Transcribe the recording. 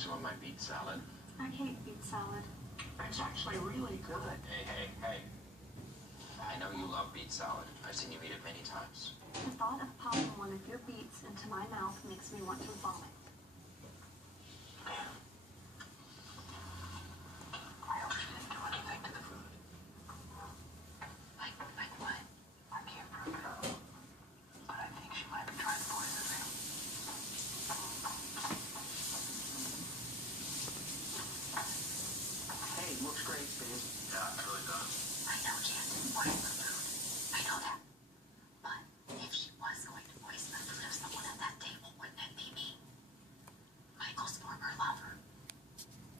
some of my beet salad? I hate beet salad. It's actually really good. Hey. I know you love beet salad. I've seen you eat it many times. The thought of popping one of your beets into my mouth makes me want to vomit. I hope she didn't do anything to the food. Like what? I can't prove it. But I think she might be trying to poison me. Hey, looks great, babe. Yeah, it really does.